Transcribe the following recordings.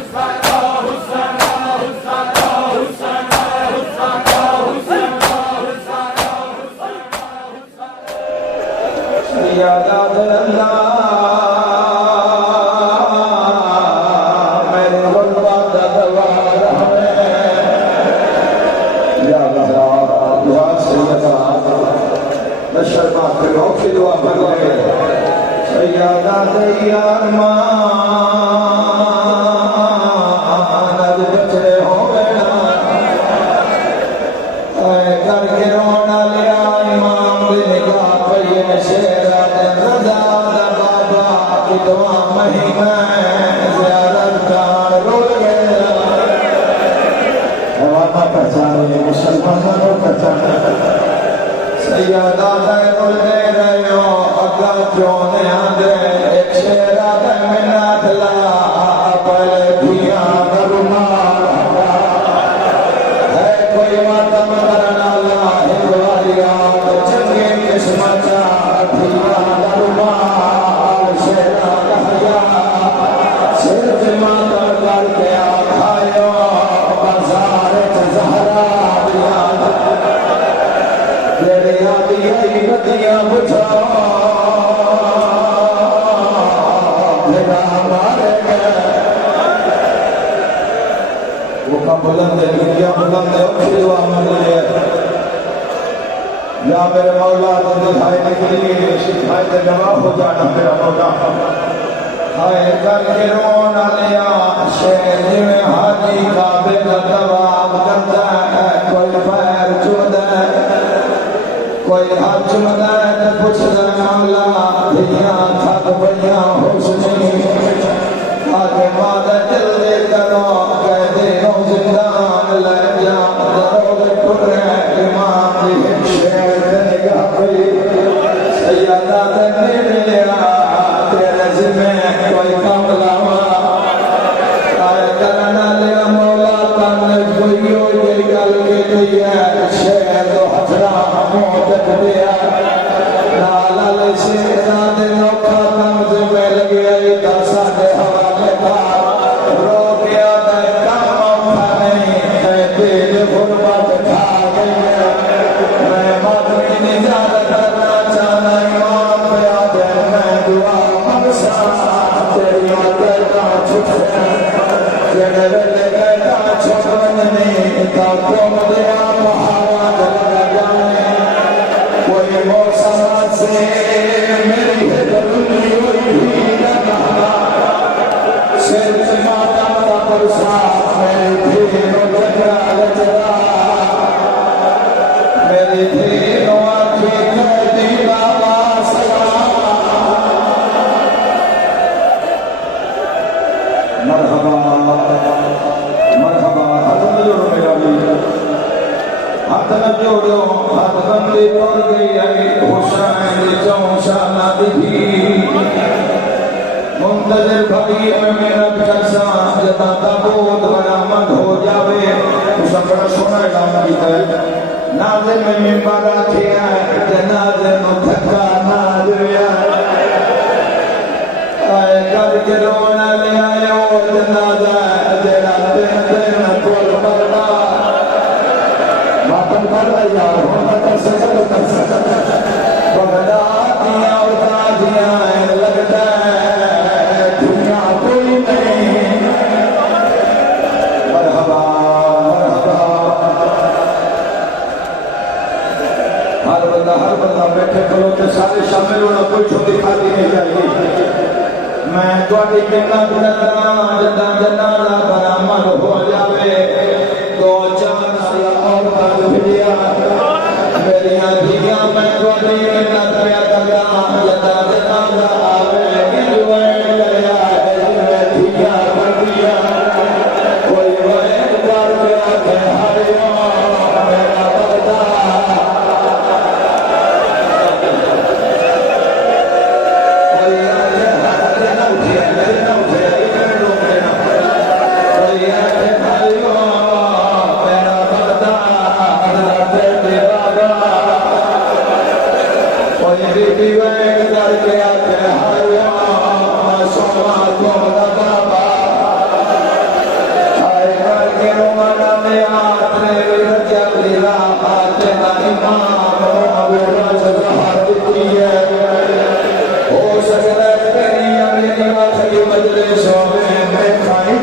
Yeah.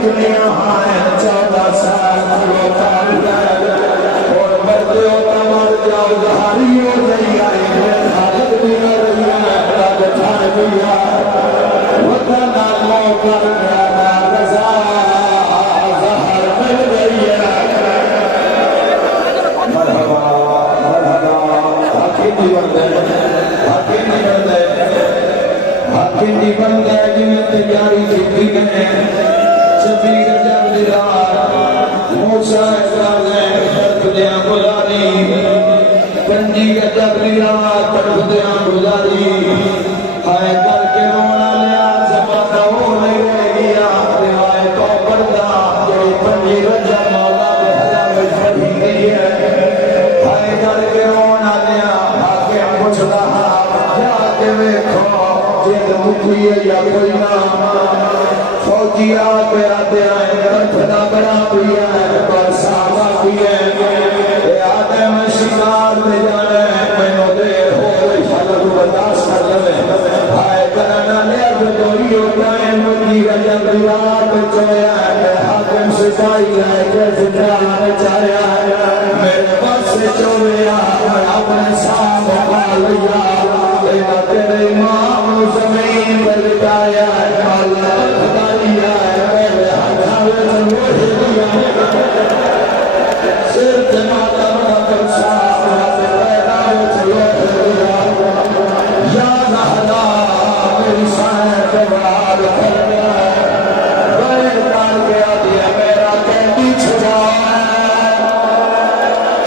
دنیا ہے 14 سال وہ کام ہے اور بردے ہو تمہار جاؤ ظاہری ہو جائی آئے ہیں حالت بھی کر رہی ہے رب جھان بھی ہے وطن اللہ کر گیا رضا ظہر مل گئی ہے مرحبا مرحبا حقیقی بندے حقیقی بندے حقیقی بندے جنہیں تیاری کی ہے شبیر جب رات موسیٰ اعزازیں شرط دیاں گزاری کنجی جب رات طرف دیاں گزاری ہائے کر کے رونا لیا زمانہ ہو نہیں رہ گیا روائے تو پردہ جو کنجی رجب مولا بہلا میں پڑھی گئی ہے ہائے کر کے رونا لیا آگے کچھ رہا جا کے ویکھو جد مکلی یا کوئی نام فوجی آتے آتے آئے کرتنا بڑا بھی ہے برساوا بھی ہے اے آدم شکار میں جانے میں نو دیر ہو رہی حالت برداشت کر لے آئے کرنا لیا بدوئی ہوتا ہے مجھے رجب رات چویا ہے آدم سپائی ہے جیسے جانے چاہیا ہے میرے بس سے چویا میں اپنے سام پا لیا لینا تیرے امام زمین پر لٹایا ہے اللہ خدایا ہے میرے ہاتھاوے سے موڑ دیا صرف ماتا مطلب صاحب رب پیراوے سے موڑ دیا یا زہرا میری سائن جواب کر دیا غیر کار گیا دیا میرا کہتی چھڑا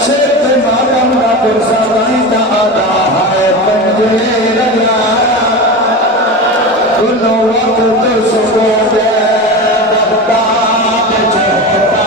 صرف ماتا مطلب صاحب کا آدھا ہے پنجے لگا کلو وقت سکو دے دبتا چہتا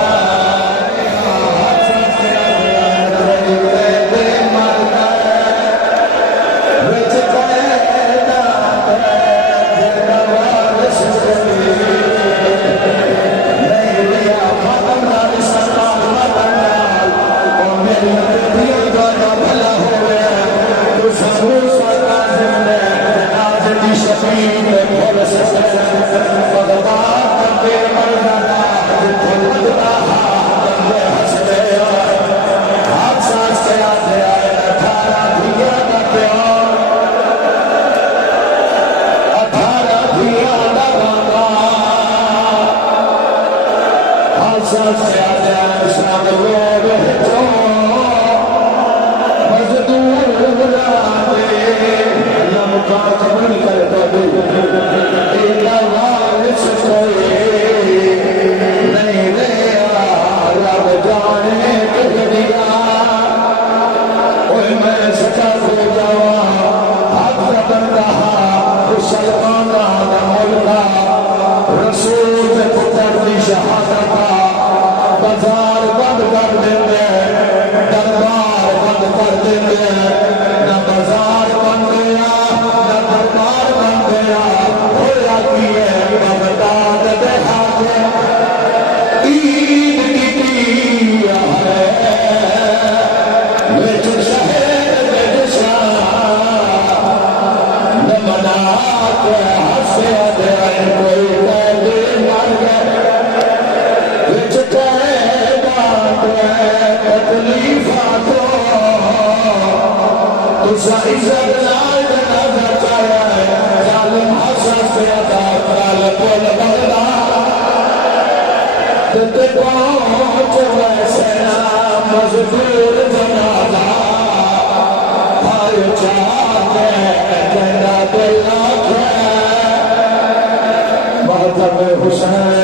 حسین